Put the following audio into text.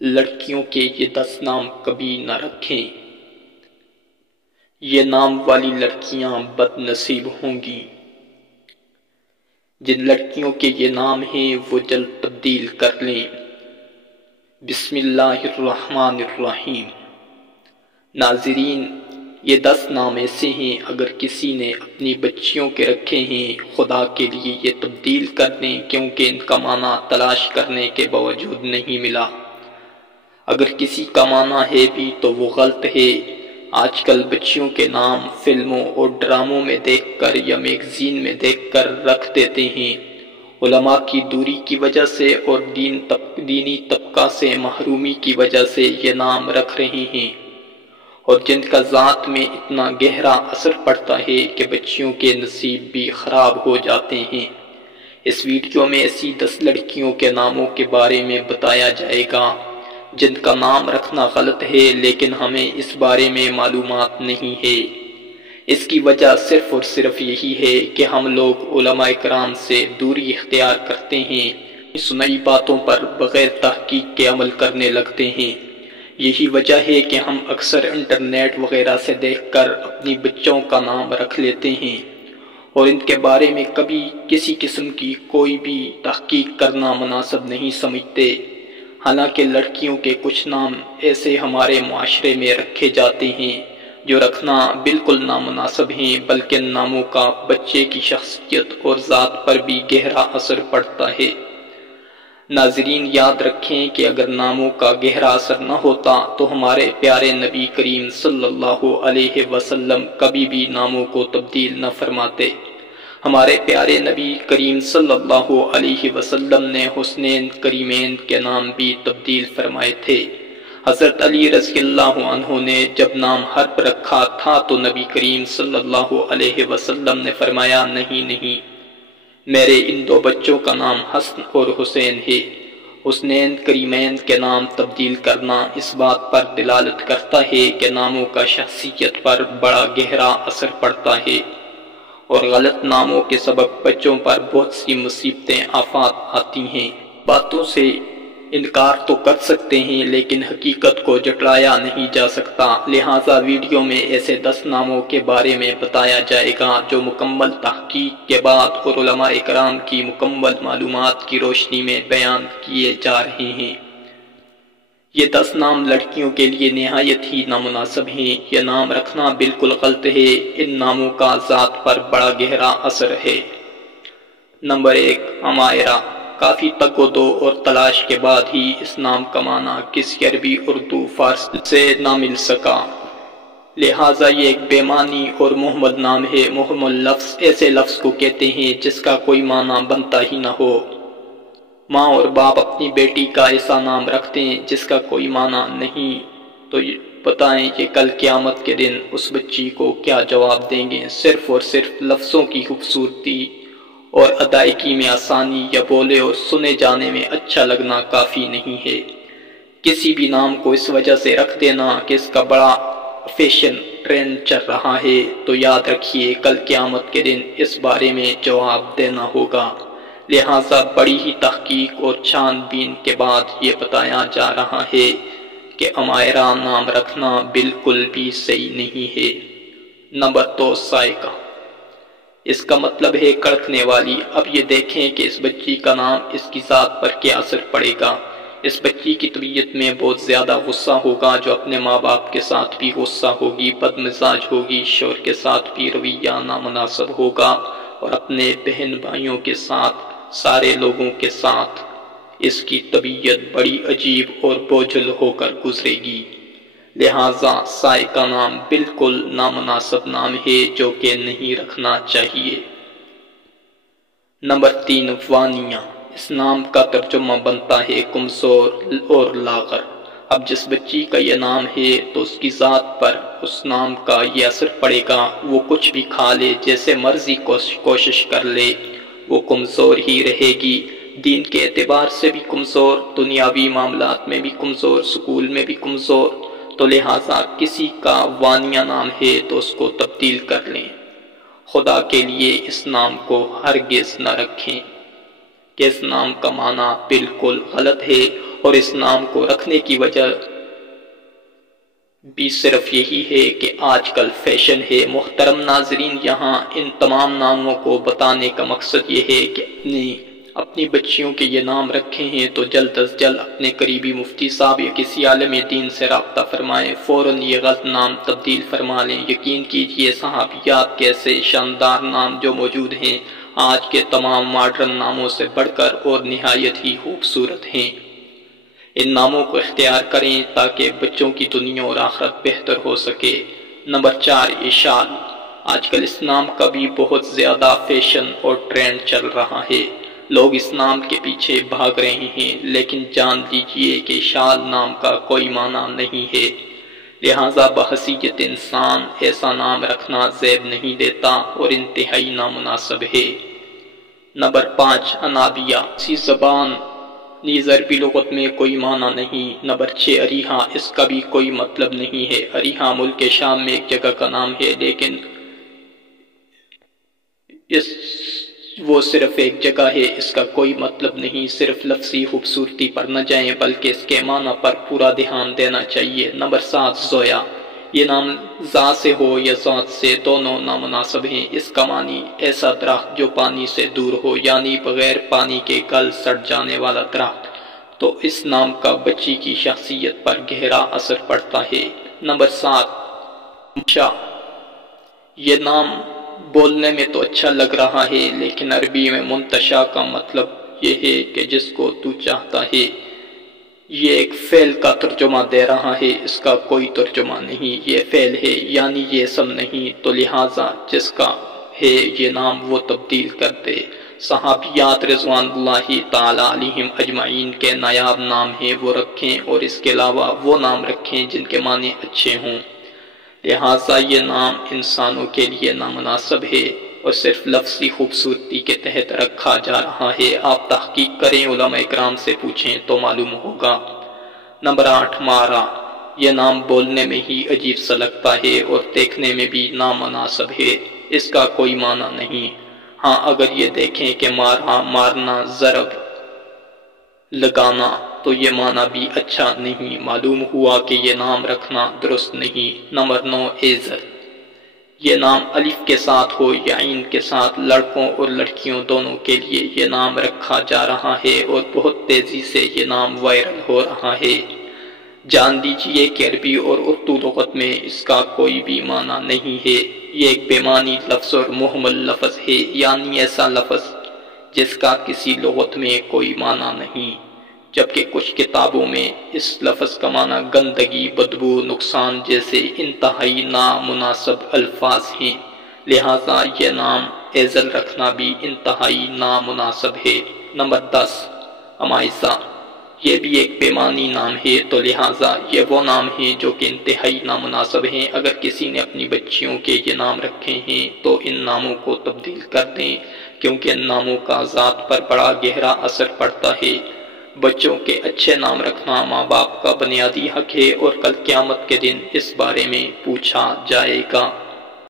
لڑکیوں کے یہ 10 نام کبھی نہ رکھیں، یہ نام والی لڑکیاں بد نصیب ہوں گی۔ جن لڑکیوں کے یہ نام ہیں وہ جلد تبدیل کر لیں۔ بسم اللہ الرحمن الرحیم۔ ناظرین، یہ 10 نام ایسے ہیں اگر کسی نے اپنی بچیوں کے رکھے ہیں، خدا کے لیے یہ تبدیل کر دیں، کیونکہ ان کا معنی تلاش کرنے کے باوجود نہیں ملا۔ اگر کسی کا معنی ہے بھی تو وہ غلط ہے۔ آج کل بچیوں کے نام فلموں اور ڈراموں میں دیکھ کر یا میگزین میں دیکھ کر رکھ دیتے ہیں۔ علماء کی دوری کی وجہ سے اور دینی طبقہ سے محرومی کی وجہ سے یہ نام رکھ رہے ہیں، اور جن کا ذات میں اتنا گہرا اثر پڑتا ہے کہ بچیوں کے نصیب بھی خراب ہو جاتے ہیں۔ اس ویڈیو میں ایسی 10 لڑکیوں کے ناموں کے بارے میں بتایا جائے گا جن کا نام رکھنا غلط ہے، لیکن ہمیں اس بارے میں معلومات نہیں ہے۔ اس کی وجہ صرف اور صرف یہی ہے کہ ہم لوگ علماء کرام سے دوری اختیار کرتے ہیں، سنئی باتوں پر بغیر تحقیق کے عمل کرنے لگتے ہیں۔ یہی وجہ ہے کہ ہم اکثر انٹرنیٹ وغیرہ سے دیکھ کر اپنی بچوں کا نام رکھ لیتے ہیں اور ان کے بارے میں کبھی کسی قسم کی کوئی بھی تحقیق کرنا مناسب نہیں سمجھتے۔ حالانکہ لڑکیوں کے کچھ نام ایسے ہمارے معاشرے میں رکھے جاتے ہیں جو رکھنا بالکل نامناسب ہیں، بلکہ ان ناموں کا بچے کی شخصیت اور ذات پر بھی گہرا اثر پڑتا ہے۔ ناظرین، یاد رکھیں کہ اگر ناموں کا گہرا اثر نہ ہوتا تو ہمارے پیارے نبی کریم صلی اللہ علیہ وسلم کبھی بھی ناموں کو تبدیل نہ فرماتے۔ ہمارے پیارے نبی کریم صلی اللہ علیہ وسلم نے حسنین کریمین کے نام بھی تبدیل فرمائے تھے۔ حضرت علی رضی اللہ عنہ نے جب نام حرب رکھا تھا تو نبی کریم صلی اللہ علیہ وسلم نے فرمایا، نہیں، میرے ان 2 بچوں کا نام حسن اور حسین ہے۔ حسنین کریمین کے نام تبدیل کرنا اس بات پر دلالت کرتا ہے کہ ناموں کا شخصیت پر بڑا گہرا اثر پڑتا ہے، اور غلط ناموں کے سبب بچوں پر بہت سی مصیبتیں آفات آتی ہیں۔ باتوں سے انکار تو کر سکتے ہیں لیکن حقیقت کو جھٹلایا نہیں جا سکتا، لہٰذا ویڈیو میں ایسے 10 ناموں کے بارے میں بتایا جائے گا جو مکمل تحقیق کے بعد اور علماء کرام کی مکمل معلومات کی روشنی میں بیان کیے جا رہے ہیں۔ یہ 10 نام لڑکیوں کے لیے نہایت ہی نامناسب ہیں۔ یہ نام رکھنا بالکل غلط ہے۔ ان ناموں کا ذات پر بڑا گہرا اثر ہے۔ نمبر 1، عمائرہ۔ کافی تگ و دو اور تلاش کے بعد ہی اس نام کا معنی کسی عربی، اردو، فارسی سے نہ مل سکا، لہٰذا یہ ایک بے معنی اور مہمل نام ہے۔ مہمل لفظ ایسے لفظ کو کہتے ہیں جس کا کوئی معنی بنتا ہی نہ ہو۔ ماں اور باپ اپنی بیٹی کا ایسا نام رکھتے ہیں جس کا کوئی معنی نہیں، تو بتائیں کہ کل قیامت کے دن اس بچی کو کیا جواب دیں گے؟ صرف اور صرف لفظوں کی خوبصورتی اور ادائیگی میں آسانی یا بولے اور سنے جانے میں اچھا لگنا کافی نہیں ہے۔ کسی بھی نام کو اس وجہ سے رکھ دینا کہ اس کا بڑا فیشن ٹرینڈ چل رہا ہے، تو یاد رکھیے کل قیامت کے دن اس بارے میں جواب دینا ہوگا۔ لہٰذا بڑی ہی تحقیق اور چھان بین کے بعد یہ بتایا جا رہا ہے کہ عمائرہ نام رکھنا بالکل بھی صحیح نہیں ہے۔ نمبر 2، سائقہ۔ اس کا مطلب ہے کڑکنے والی۔ اب یہ دیکھیں کہ اس بچی کا نام اس کی ذات پر کیا اثر پڑے گا۔ اس بچی کی طبیعت میں بہت زیادہ غصہ ہوگا، جو اپنے ماں باپ کے ساتھ بھی غصہ ہوگی، بد مزاج ہوگی، شوہر کے ساتھ بھی رویہ نامناسب ہوگا، اور اپنے بہن بھائیوں کے ساتھ، سارے لوگوں کے ساتھ اس کی طبیعت بڑی عجیب اور بوجھل ہو کر گزرے گی۔ لہٰذا سائقہ نام بالکل نامناسب نام ہے جو کہ نہیں رکھنا چاہیے۔ نمبر 3، وانیہ۔ اس نام کا ترجمہ بنتا ہے کمزور اور لاغر۔ اب جس بچی کا یہ نام ہے تو اس کی ذات پر اس نام کا یہ اثر پڑے گا، وہ کچھ بھی کھا لے، جیسے مرضی کوشش کر لے، وہ کمزور ہی رہے گی۔ دین کے اعتبار سے بھی کمزور، دنیاوی معاملات میں بھی کمزور، سکول میں بھی کمزور۔ تو لہٰذا کسی کا وانیہ نام ہے تو اس کو تبدیل کر لیں۔ خدا کے لیے اس نام کو ہرگز نہ رکھیں، کہ اس نام کا معنی بالکل غلط ہے اور اس نام کو رکھنے کی وجہ بھی صرف یہی ہے کہ آج کل فیشن ہے۔ محترم ناظرین، یہاں ان تمام ناموں کو بتانے کا مقصد یہ ہے کہ اپنی بچیوں کے یہ نام رکھے ہیں تو جلد از جلد اپنے قریبی مفتی صاحب یا کسی عالم دین سے رابطہ فرمائیں، فوراً یہ غلط نام تبدیل فرما لیں۔ یقین کیجئے صحابیات کے ایسے شاندار نام جو موجود ہیں آج کے تمام ماڈرن ناموں سے بڑھ کر اور نہایت ہی خوبصورت ہیں۔ ان ناموں کو اختیار کریں تاکہ بچوں کی دنیا اور آخرت بہتر ہو سکے۔ نمبر 4، اشال۔ آج کل اس نام کا بھی بہت زیادہ فیشن اور ٹرینڈ چل رہا ہے، لوگ اس نام کے پیچھے بھاگ رہے ہیں، لیکن جان لیجئے کہ اشال نام کا کوئی معنی نہیں ہے، لہذا بحیثیت انسان ایسا نام رکھنا زیب نہیں دیتا اور انتہائی نامناسب ہے۔ نمبر 5، انابیہ۔ اسی زبان نیز عربی لغت میں کوئی معنی نہیں۔ نمبر 6، اریحہ۔ اس کا بھی کوئی مطلب نہیں ہے۔ اریحہ ملک شام میں ایک جگہ کا نام ہے، لیکن وہ صرف ایک جگہ ہے، اس کا کوئی مطلب نہیں۔ صرف لفظی خوبصورتی پر نہ جائیں بلکہ اس کے معنی پر پورا دھیان دینا چاہیے۔ نمبر 7، زویا۔ یہ نام زا سے ہو یا ذات سے، دونوں نامناسب ہیں۔ اس کا معنی ایسا درخت جو پانی سے دور ہو، یعنی بغیر پانی کے گل سڑ جانے والا درخت، تو اس نام کا بچی کی شخصیت پر گہرا اثر پڑتا ہے۔ نمبر 7، منشا۔ یہ نام بولنے میں تو اچھا لگ رہا ہے، لیکن عربی میں منتشا کا مطلب یہ ہے کہ جس کو تو چاہتا ہے۔ یہ ایک فعل کا ترجمہ دے رہا ہے، اس کا کوئی ترجمہ نہیں۔ یہ فعل ہے یعنی یہ اسم نہیں، تو لہٰذا جس کا ہے یہ نام وہ تبدیل کر دے۔ صحابیات رضوان اللہ تعالی علیہم اجمعین کے نایاب نام ہیں، وہ رکھیں، اور اس کے علاوہ وہ نام رکھیں جن کے معنی اچھے ہوں۔ لہٰذا یہ نام انسانوں کے لیے نامناسب ہے اور صرف لفظی خوبصورتی کے تحت رکھا جا رہا ہے۔ آپ تحقیق کریں، علماء اکرام سے پوچھیں تو معلوم ہوگا۔ نمبر 8، مارا۔ یہ نام بولنے میں ہی عجیب سا لگتا ہے اور دیکھنے میں بھی نامناسب ہے، اس کا کوئی معنی نہیں۔ ہاں، اگر یہ دیکھیں کہ مارا، مارنا، ضرب لگانا، تو یہ معنی بھی اچھا نہیں، معلوم ہوا کہ یہ نام رکھنا درست نہیں۔ Number 9، easier. یہ نام الف کے ساتھ ہو یا عین کے ساتھ، لڑکوں اور لڑکیوں دونوں کے لیے یہ نام رکھا جا رہا ہے اور بہت تیزی سے یہ نام وائرل ہو رہا ہے۔ جان لیجئے کہ عربی اور اردو لغت میں اس کا کوئی بھی معنی نہیں ہے، یہ ایک بے معنی لفظ اور مہمل لفظ ہے، یعنی ایسا لفظ جس کا کسی لغت میں کوئی معنی نہیں، جبکہ کچھ کتابوں میں اس لفظ کا معنی گندگی، بدبو، نقصان جیسے انتہائی نامناسب الفاظ ہیں، لہٰذا یہ نام ایزل رکھنا بھی انتہائی نامناسب ہے۔ نمبر 10، امائزہ۔ یہ بھی ایک بے معنی نام ہے، تو لہٰذا یہ وہ نام ہیں جو کہ انتہائی نامناسب ہیں۔ اگر کسی نے اپنی بچیوں کے یہ نام رکھے ہیں تو ان ناموں کو تبدیل کر دیں، کیونکہ ان ناموں کا ذات پر بڑا گہرا اثر پڑتا ہے۔ بچوں کے اچھے نام رکھنا ماں باپ کا بنیادی حق ہے اور کل قیامت کے دن اس بارے میں پوچھا جائے گا۔